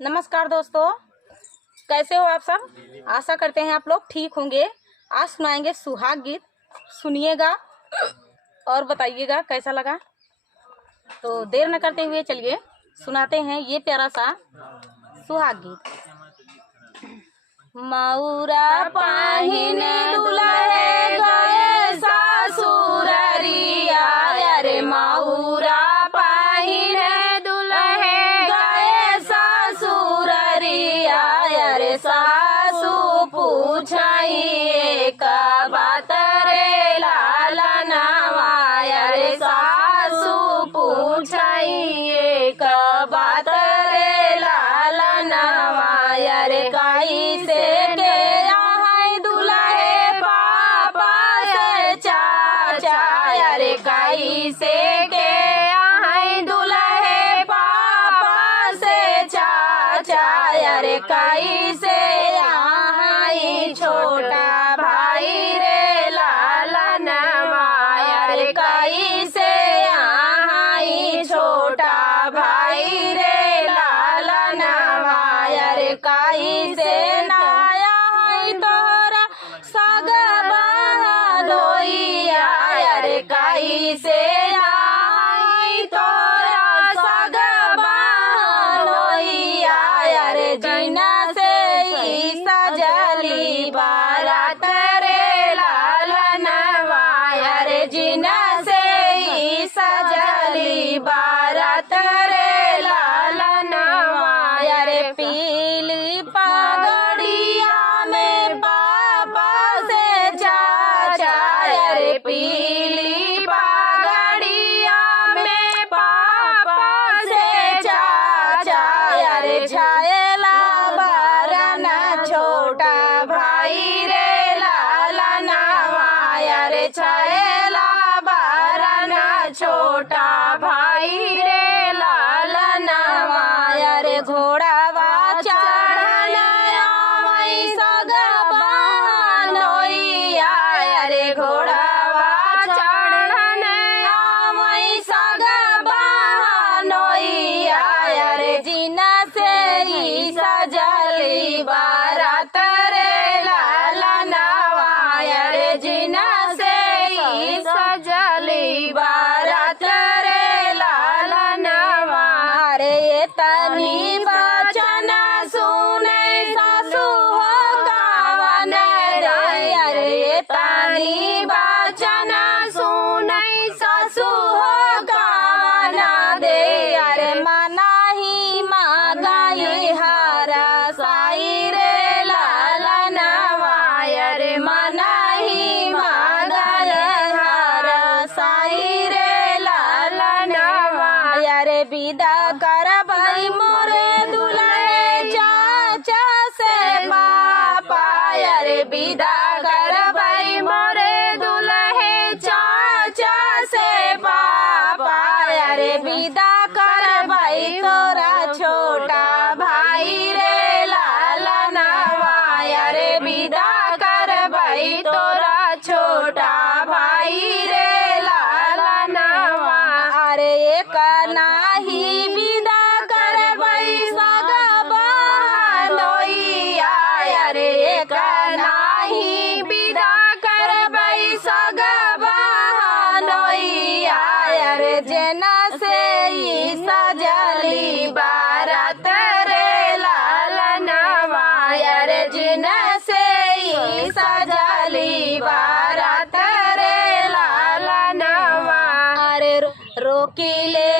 नमस्कार दोस्तों, कैसे हो आप सब। आशा करते हैं आप लोग ठीक होंगे। आज सुनाएंगे सुहाग गीत, सुनिएगा और बताइएगा कैसा लगा। तो देर न करते हुए चलिए सुनाते हैं ये प्यारा सा सुहाग गीत। मऊरा पाहिन दुल्हे गए सासुररिया, अरे मऊरा पाहिन दुल्हे गए सासुररिया, अरे सासु पूछाइए का बात रे लालनवा, अरे सासु पूछाइए का बात रे लालनवा, अरे काई से के यहाँ दुल्हे पापा से चाचा, अरे काई से के यहाँ दुल्हे पापा से चाचा, अरे काई से यहाँ छोटा भाई रे लालनवा, अरे काई से यहाँ छोटा भाई रे लालनवा, अरे काई से नाया है तोरा सगबा लोइया, अरे काई से नाई तोरा सगबा लोइया, अरे जीना से ही सजली बारात रे लालनवा, अरे जीना से ही सजली बारात रे लालनवा, अरे पीली पगड़िया में पापा से चाचा, अरे पीली पगड़िया में पापा से चाचा, अरे छायला बारना छोटा भाई रे लालनवा, अरे छायला बारना छोटा भाई रे लालनवा, अरे घोड़ावा चढ़ना वही सगबा लोइया, अरे घोड़ावा चढ़ना वही सगबा लोइया, अरे जीना से ही सजली बारात रे लालनवा, अरे जीना से ही सजली बारात रे लालनवा, अरे ये तनी बचन सुने सासु हो कावन रे, अरे ये तनी बचन सुने सासु हो कावन दे, अरे मना ही मांगाई हारा साई रे लालनवा, अरे मना ही मांगाई हारा साई रे लालनवा, अरे विदा करबई मोरे दुल्हे चाचा से पापा, अरे विदा करबई मोरे दुल्हे चाचा से पापा, अरे विदा करबई तोरा छोटा भाई रे लालनवा, अरे विदा करबई तोरा छोटा भाई रे लालनवा, अरे एक नाही विदा करबई सगबा लोइया, अरे एक नाही विदा करबई सगबा लोइया, अरे जेना से ही सजली बारात रे लालनवा, अरे जेना से ही सजली बारात रे लालनवा, अरे रोकिले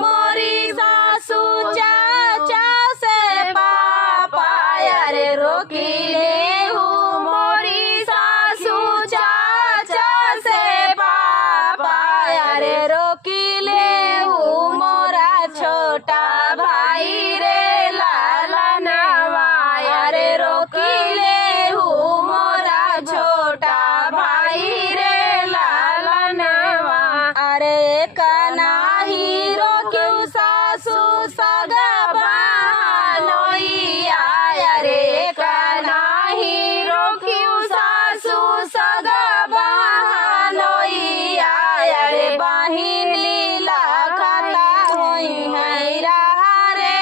मोरी सासू चाचा से पापा, अरे रोकिले मोरी सासू चाचा से पापा, अरे रोकिले मोरा छोटा भाई रे लालनवा, अरे रोकिले मोरा छोटा भाई रे लालनवा, अरे एक नाही रोक्यू सासू सगबा लोइया, अरे एक नाही रोक्यू सासू सगबा लोइया, अरे बहिन लीला खाता होई है रे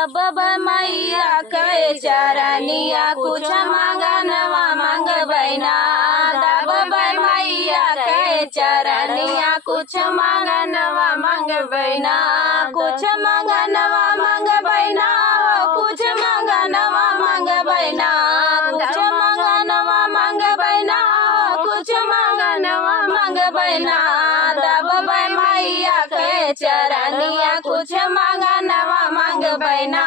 दबब मैया के चरनिया कुछ मंगनवा मंगबैना दबब मैया के चरनिया कुछ मंगनवा मंगबैना कुछ मंगनवा मंगबैना कुछ मंगनवा मंगबैना कुछ मंगनवा मंगबैना कुछ मंगनवा मंगबैना दबब मैया के चरनिया कुछ मंगनवा मंगबैना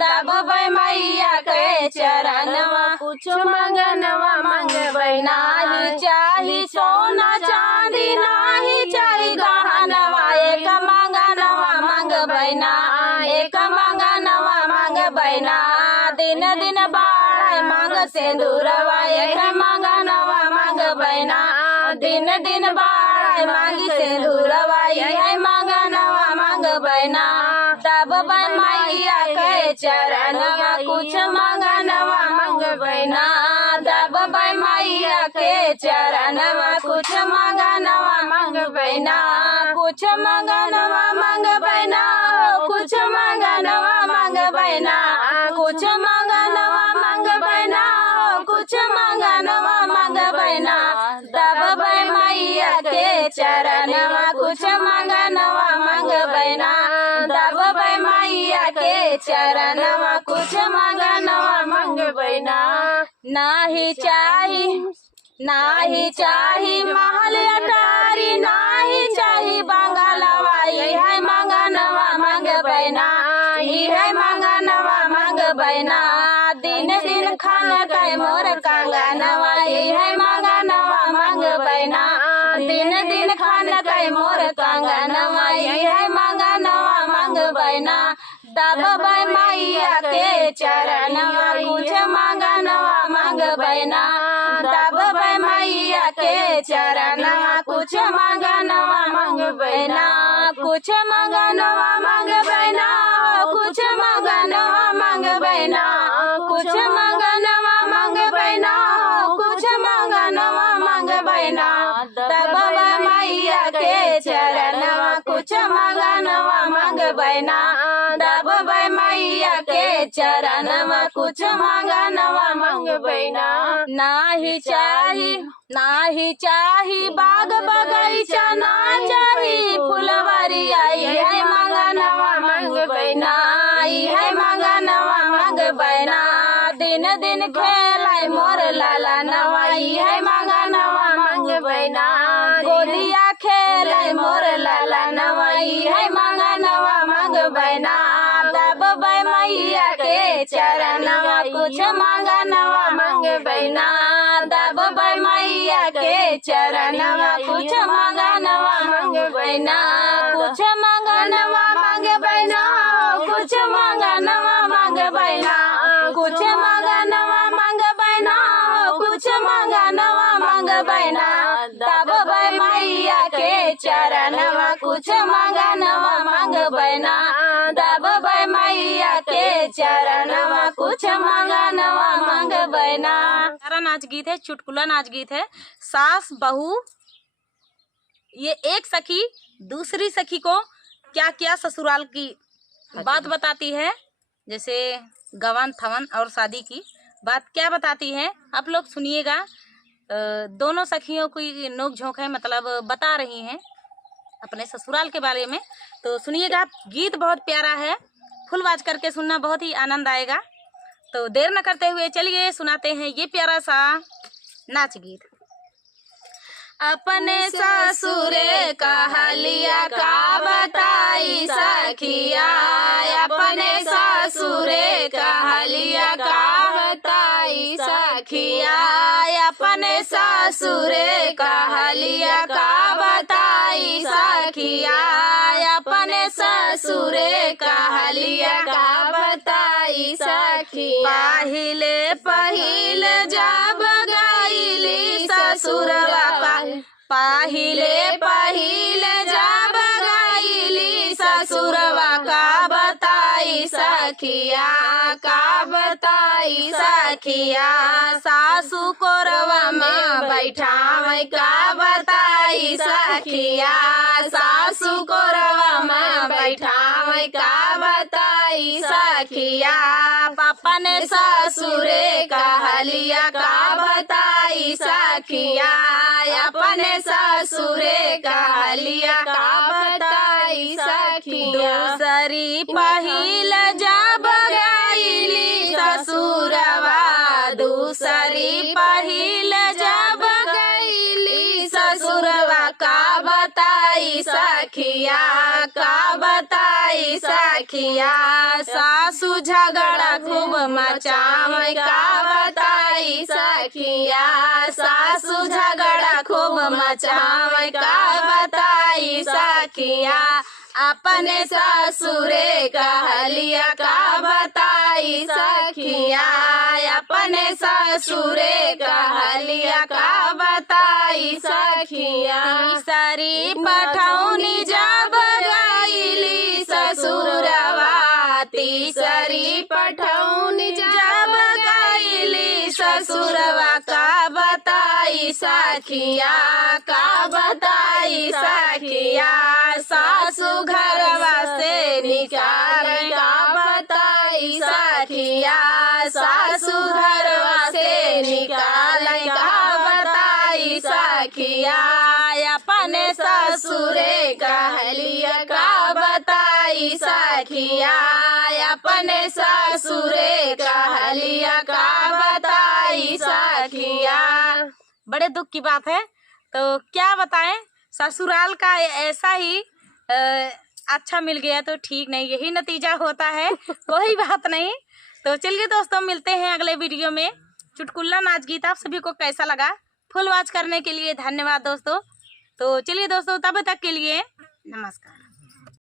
दबब मैया के चरनवा कुछ मंगनवा मंगबैना ही चाही सोना चांदी नाही चाही गहनवा एक मंगनवा मंगबैना एक मंगनवा मंगबैना दिन दिन बाढ़ मांग सिंदूरवा एक मंगनवा मंगबैना दिन दिन बाढ़ मांगी सिंदूरवा यह मंगनवा मंगबैना दबब मैया के चरनवा कुछ मंगनवा मंगबैना दबब मैया के चरनवा कुछ मंगनवा मंगबैना कुछ मंगनवा मंगबैना कुछ मंगनवा मंगबैना कुछ मंगनवा मंगबैना कुछ मंगनवा मंगबैना दबब मैया के चरनवा कुछ मंगनवा मंगबैना दबब मैया के चरनवा कुछ मंगनवा मंगबैना नाही चाही महल अटारी नाही चाही बंगलवा है मंगनवा मंगबैना है मंगनवा मंगबैना दिन दिन खाना कै मोर कंगनवा है मंगनवा मंगबैना दिन दिन खाना कै मोर कंगनवा है मंगनवा मंगबैना दबब मैया के चरनवा कुछ मंगनवा मंगबैना दबब मैया के चरनवा कुछ मंगनवा मंगबैना कुछ मंगनवा मंगबैना कुछ मंगनवा मंगबैना कुछ मंगनवा मंगबैना कुछ मंगनवा मंगबैना दबब मैया के चरनवा कुछ मंगनवा मंगबैना दबब मैया के चरनवा कुछ मंगनवा मंगबैना नाही चाही बाग बगैचा ना चाही फुलवरिया है मंगनवा मंगबैना है मंगनवा मंगबैना दिन दिन खेलाय मोर लाला नवाई है मंगनवा मंगबैना गोदिया खेलाय मोर लाला नवाई है मंगनवा मंगबैना दबब मैया के चरनवा कुछ मंगनवा मंगबैना दबब मैया के चरनवा कुछ मंगनवा मंगबैना कुछ मंगनवा मंगबैना कुछ मंगनवा मंगबैना कुछ मंगनवा मंगबैना कुछ मंगनवा मंगबैना दबब मैया के चरनवा कुछ मंगनवा मंगबैना दबब मैया के चरनवा कुछ मंगनवा मंगबैना। सारा नाच गीत है, चुटकुला नाच गीत है। सास बहू ये एक सखी दूसरी सखी को क्या क्या ससुराल की बात बताती है, जैसे गवन थवन और शादी की बात क्या बताती है आप लोग सुनिएगा। दोनों सखियों की नोक झोंक है, मतलब बता रही हैं अपने ससुराल के बारे में। तो सुनिएगा, गीत बहुत प्यारा है, फुल आवाज करके सुनना, बहुत ही आनंद आएगा। तो देर न करते हुए चलिए सुनाते हैं ये प्यारा सा नाच गीत। अपने ससुरे कहलिया का बताई सखिया, अपने ससुरे कहलिया का बताई सखिया, अपने ससुरे कहलिया का बताई सखिया, अपने ससुरे कहलिया का बताई सखिया। पहिले जब गईली ससुरवा का, पहिले जब गईली ससुरवा का बताई सखिया, का बताई सखिया। सासू कोरवा में बैठावे का बताई सखिया, सासू कोरवा में बैठावे का बताई बताई सखिया, अपन ससुरे कहलिया का बताई सखिया, अपन ससुरे कहलिया का बताई सखिया। दूसरी पहिल जब गईली ससुरवा, दूसरी पहिल जब गईली ससुरवा का बताई सखिया, का बताई सखिया। सासू झगड़ा खूब मचावे का बताई सखिया, सासू झगड़ा खूब मचावे का बताई सखिया। अपने ससुरे कहलिया का बताई सखिया, अपने ससुरे कहलिया का बताई सखिया। तीसरी पठौनी जब गईली ससुरवा, तीसरी पठौनी जब गईली ससुरवा का बताई सखिया, का बताई सखिया। सासू घरवा से निकाल का बताई सखिया, सासू घरवा से निकाल का बताई सखिया। अपने ससुरे कहलिया का बताई सखिया, अपने ससुरे कहलिया का बताई सखिया। बड़े दुख की बात है, तो क्या बताएं, ससुराल का ऐसा ही अच्छा मिल गया तो ठीक नहीं, यही नतीजा होता है, कोई बात नहीं। तो चलिए दोस्तों, मिलते हैं अगले वीडियो में। चुटकुला नाच गीत आप सभी को कैसा लगा, फुल वॉच करने के लिए धन्यवाद दोस्तों। तो चलिए दोस्तों, तब तक के लिए नमस्कार।